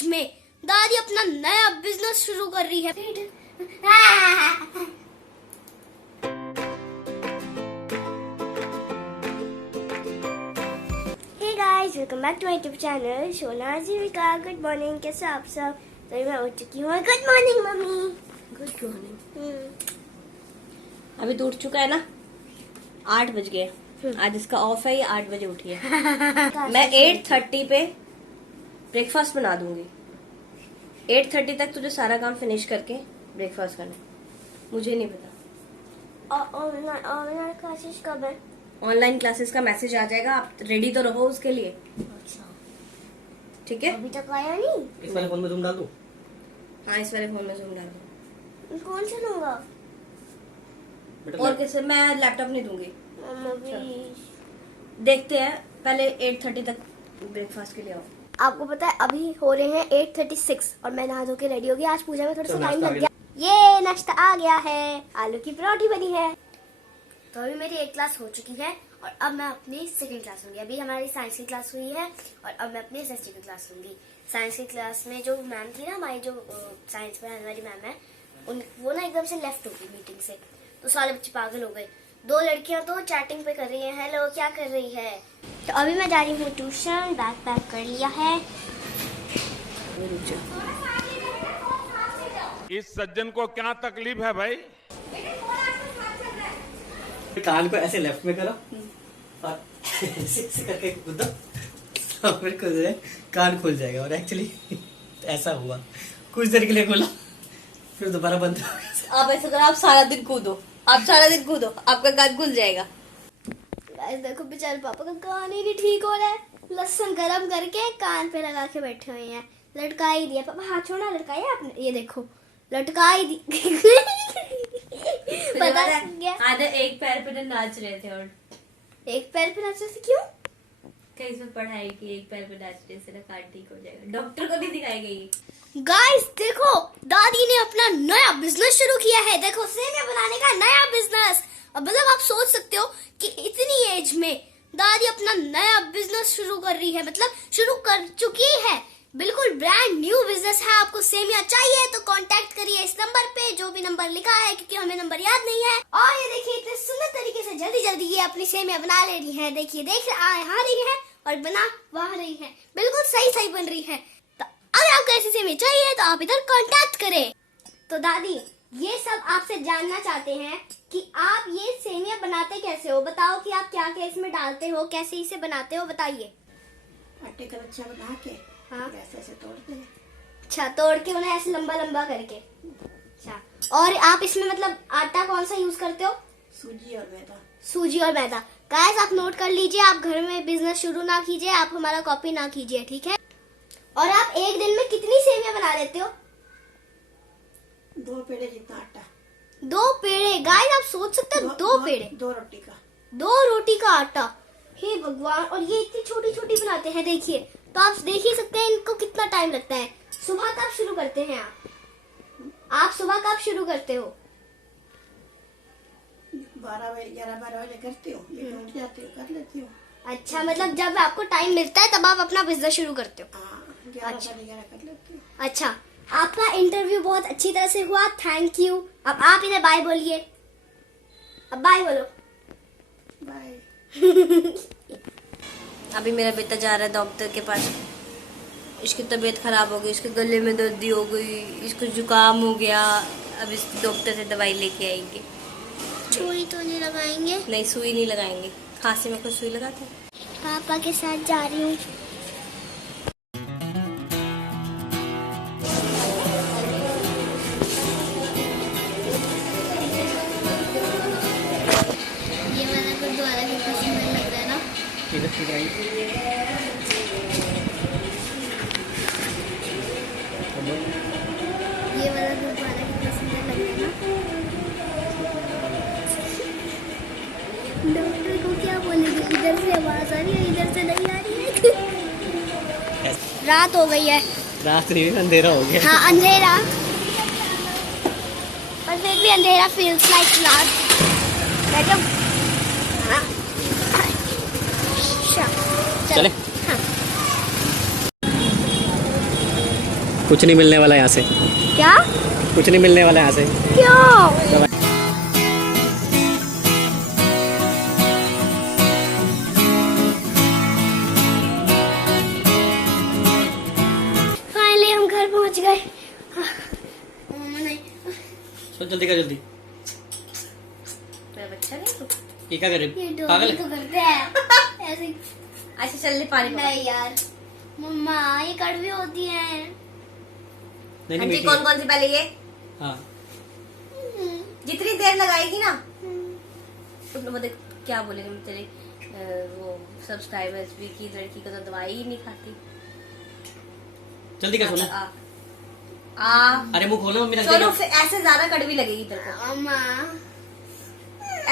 As में दादी अपना नया बिजनेस शुरू कर रही है। Hey guys, welcome back to my YouTube channel Sona Jeevika. Good morning, कैसे आप सब? तो मैं उठ चुकी हूँ। Good morning mummy. Good morning. अभी तो उठ चुका है ना, 8 बज गए। आज इसका ऑफ है, ये 8 बजे उठी है। मैं 8:30 पे ब्रेकफास्ट बना दूंगी। 8:30 तक तुझे सारा काम फिनिश करके ब्रेकफास्ट करना है। मुझे नहीं पता ऑनलाइन क्लासेस कब है? ऑनलाइन क्लासेस का मैसेज आ जाएगा, आप रेडी तो रहो उसके लिए। अच्छा, ठीक है। अभी तक आया नहीं। इस वाले फोन में जूम डाल दूं? हाँ, इस वाले फोन में जूम डाल दो। कौन सा लूंगा? और कैसे? मैं लैपटॉप नहीं दूंगी। मम्मा भी। देखते हैं, पहले 8:30 तक ब्रेकफास्ट के लिए आओ। आपको पता है अभी हो रहे हैं 8:36 और मैं नहा धो के रेडी हो गई। आज पूजा में थोड़ा सा चलो, टाइम नाश्ता लग आ गया। ये नाश्ता आ गया है, आलू की पराठी बनी है। तो अभी मेरी एक क्लास हो चुकी है और अब मैं अपनी सेकंड क्लास लूंगी। अभी हमारी साइंस की क्लास हुई है और अब मैं अपनी एसएसटी की क्लास लूंगी। साइंस की क्लास में जो मैम थी ना, हमारी जो साइंस पढ़ाने वाली मैम है, वो ना एकदम से लेफ्ट हो गई मीटिंग से, तो सारे बच्चे पागल हो गए। 2 लड़कियां तो चैटिंग पे कर रही हैं, हेलो क्या कर रही है। तो अभी मैं जा रही हूँ ट्यूशन, बैग पैक कर लिया है। इस सज्जन को क्या तकलीफ है भाई? कान को ऐसे लेफ्ट में करो और ऐसे करके कूदो और फिर खुद से कान खुल जाएगा। और एक्चुअली ऐसा हुआ, कुछ देर के लिए खुला, फिर दोबारा बंद हो गया। आप ऐसा करो, आप सारा दिन कूदो, आपका कान खुल जाएगा। गाइस देखो, बेचारे पापा का कान ही नहीं ठीक हो रहा है। लहसुन गरम करके कान पे लगा के बैठे हुए हैं। लटका ही दिया पापा। हाथ छोड़ना, लटकाया आपने? ये देखो, लटका ही दी। पता क्या? आधा एक पैर पे नाच रहे थे और एक पैर पे नाचने से क्यों? कहीं से पढ़ाई की, एक पैर पे नाचने से ना कान ठीक हो जाएगा। डॉक्टर को नहीं दिखाएगा ये। गाइस देखो, दादी ने अपना नया बिजनेस शुरू किया है। देखो, सेमिया बनाने का नया बिजनेस। अब मतलब आप सोच सकते हो कि इतनी एज में दादी अपना नया बिजनेस शुरू कर रही है, मतलब शुरू कर चुकी है। बिल्कुल ब्रांड न्यू बिजनेस है। आपको सेमिया चाहिए तो कांटेक्ट करिए इस नंबर पे, जो भी नंबर लिखा है, क्योंकि हमें नंबर याद नहीं है। और ये देखिए, इतने सुंदर तरीके से जल्दी जल्दी ये अपनी सेमिया बना ले रही है। देखिए, आ रही है और बना वहाँ रही है। बिल्कुल सही सही बन रही है। तो अगर आपको ऐसी सेमिया चाहिए तो आप इधर कांटेक्ट करें। तो दादी, ये सब आपसे जानना चाहते हैं कि आप ये सेमिया बनाते कैसे हो। बताओ कि आप क्या क्या इसमें डालते हो, कैसे इसे बनाते हो, बताइए। आटे का लच्छा बना के हाँ, ऐसे ऐसे तोड़ते हैं। अच्छा, तोड़ के उन्हें ऐसे लंबा लंबा करके। अच्छा, और आप इसमें मतलब आटा कौन सा यूज करते हो? सूजी और मैदा। सूजी और मैदा। गाइस आप नोट कर लीजिए, आप घर में बिजनेस शुरू ना कीजिए, आप हमारा कॉपी ना कीजिए, ठीक है? और आप एक दिन में कितनी सेमिया बना लेते हो? 2 पेड़े जितना आटा। 2 पेड़े। गाइस आप सोच सकते हो, 2 पेड़े, 2 रोटी का। 2 रोटी का आटा। हे भगवान, और ये इतनी छोटी छोटी बनाते हैं। देखिए, तो आप देख ही सकते हैं इनको कितना टाइम लगता है। सुबह कब शुरू करते हैं आप सुबह कब शुरू करते हो? 12 बजे 11-12 बजे करती हूँ, लेकिन उठ जाती हूँ, कर लेती हूँ। अच्छा, मतलब जब आपको टाइम मिलता है तब आप अपना बिजनेस शुरू करते हो। हाँ, 11 कर लेती हूँ। अच्छा, आपका इंटरव्यू बहुत अच्छी तरह से हुआ, थैंक यू। अब आप इधर बाय बोलिए। अब बाय बोलो। बाय। अभी मेरा बेटा जा रहा है डॉक्टर के पास। इसकी तबीयत खराब हो गई, इसके गले में दर्दी हो गई, इसको जुकाम हो गया। अब इस डॉक्टर से दवाई लेके आएंगे। सुई तो नहीं लगाएंगे? नहीं, सुई नहीं लगाएंगे। खांसी में कोई सुई लगाते हैं? पापा के साथ जा रही हूँ। ये वाला गुरुद्वारा कितना सुंदर लग रहा है ना? इधर से जाइए। ये वाला गुरुद्वारा कितना सुंदर लग रहा है ना? डॉक्टर को क्या बोलेंगे? इधर से आवाज आ रही है, इधर से नहीं आ रही है। रात हो गई है। रात नहीं, अंधेरा हो गया। हाँ, अंधेरा, पर फिर भी अंधेरा फील्स लाइक रात। हाँ, चले। हाँ। कुछ नहीं मिलने वाला यहाँ से, क्या? कुछ नहीं मिलने वाला यहाँ से। क्यों? फाइनली हम घर पहुंच गए। चल जल्दी कर जल्दी। मेरा बच्चा नहीं तू? ये क्या करे? ये पागल डॉगी तो है? करते हैं ऐसे ही। अच्छा चल ले पानी पकड़। नहीं यार मम्मा ये कड़वी होती है। नहीं हाँ नहीं जी, मीठी कौन है। कौन सी पहले ये? हाँ जितनी देर लगाएगी ना तो देख क्या बोलेंगे तेरे वो सब्सक्राइबर्स भी की लड़की को तो दवाई ही नहीं खाती। जल्दी कर सोना। अरे मुंह खोलो मम्मी रख सोनू देगा। फिर ऐसे ज्यादा कड़वी लगेगी तेरे को, मम्मा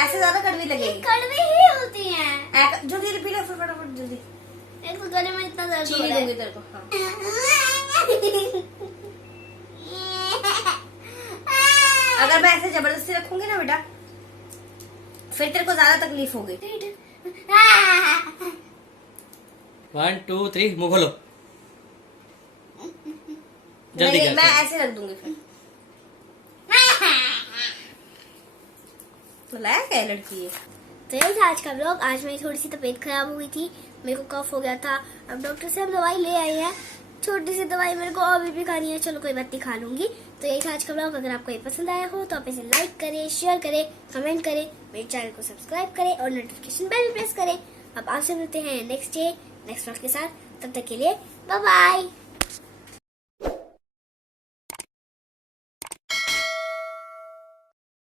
ऐसे ज्यादा कड़वी ये लगेगी। कड़वी ही होती है। जल्दी पी लो फिर फटाफट जल्दी। एक तो गले में इतना दर्द हो चीनी रहा दूंगी है। तेरे को। हाँ। अगर मैं ऐसे जबरदस्ती रखूंगी ना बेटा फिर तेरे को ज्यादा तकलीफ होगी। 1 2 3 मुंह खोलो। जल्दी नहीं, कर। मैं ऐसे रख दूंगी फिर। तो लायक है लड़की ये। तो यही था आज का ब्लॉग। आज मेरी थोड़ी सी तबीयत खराब हो गई थी, मेरे को कफ हो गया था। अब डॉक्टर से हम दवाई ले आए हैं, छोटी सी दवाई मेरे को अभी भी खानी है। चलो कोई बात नहीं, खा लूंगी। तो यही था आज का ब्लॉग। अगर आपको ये पसंद आया हो तो आप इसे लाइक करें, शेयर करें, कमेंट करें, मेरे चैनल को सब्सक्राइब करें और नोटिफिकेशन बेल प्रेस करें। अब आपसे मिलते हैं नेक्स्ट डे नेक्स्ट ब्लॉग के साथ। तब तक के लिए बाय बाय।